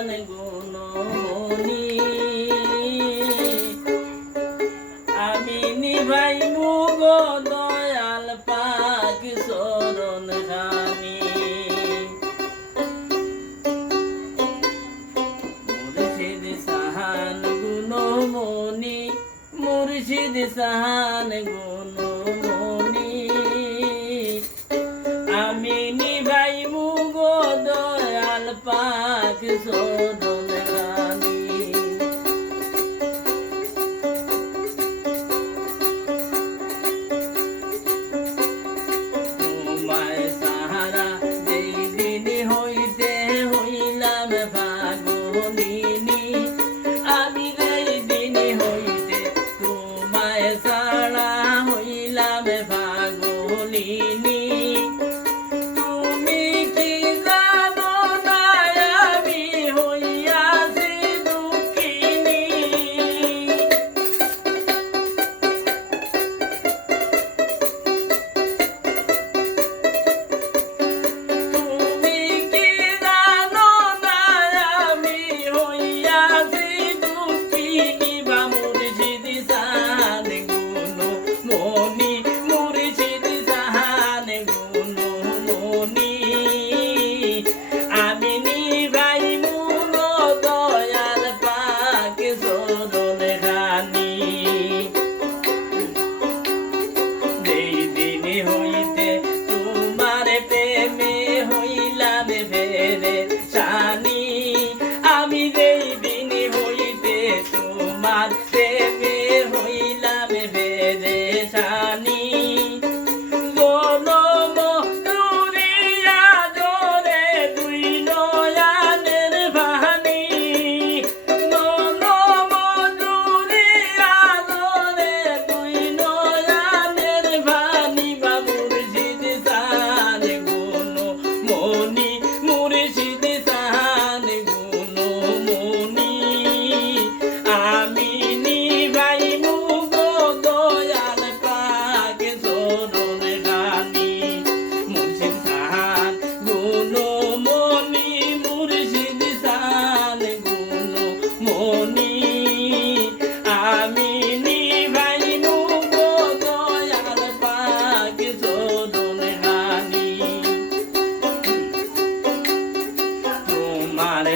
সাহান গুণমণি আমি নিভাই মুগ দয়াল পাক চরণ খানি মুর্শিদ সাহান গুণমণি মুর্শিদ সাহান গুণমণি আমি নিভাই মুগ দয়াল পাক চরণ খানি তোমায় সাহারা যেই দিন হইতে হইলাম পাগলিনী আমি যেই দিন হইতে তোমায় সারা হইলাম পাগলিনী তুমি কি জানো না আমি হইয়াছি দুঃখিনী তুমি কি জানো না আমি হইয়াছি দুঃখিনী বা মুর্শিদ সাহান গুণমণি মুর্শিদ সাহান গুণমণি আমি নিভাই মুগ দয়াল পাক চরণ খানি যেই দিন হইতে তোমার প্রেমে হইলাম ফেরে শানি আমি যেই দিন হইতে তোমার প্রেমে হইলাম ফেরে শানি জনম জুড়িয়া জোরে দুই নয়নের বাণী জনম জুড়িয়া জোরে দুই নয়নের বাণী বা মুর্শিদ সাহান গুণমণি মুর্শিদ সাহান গুণমণি আমি নিভাই মুগ দয়াল পাক চরণ খানি মুর্শিদ সাহান গুণমণি মুর্শিদ সাহান গুণমণি আমি নিভাই মুগ দয়াল পাক চরণ খানি তোমার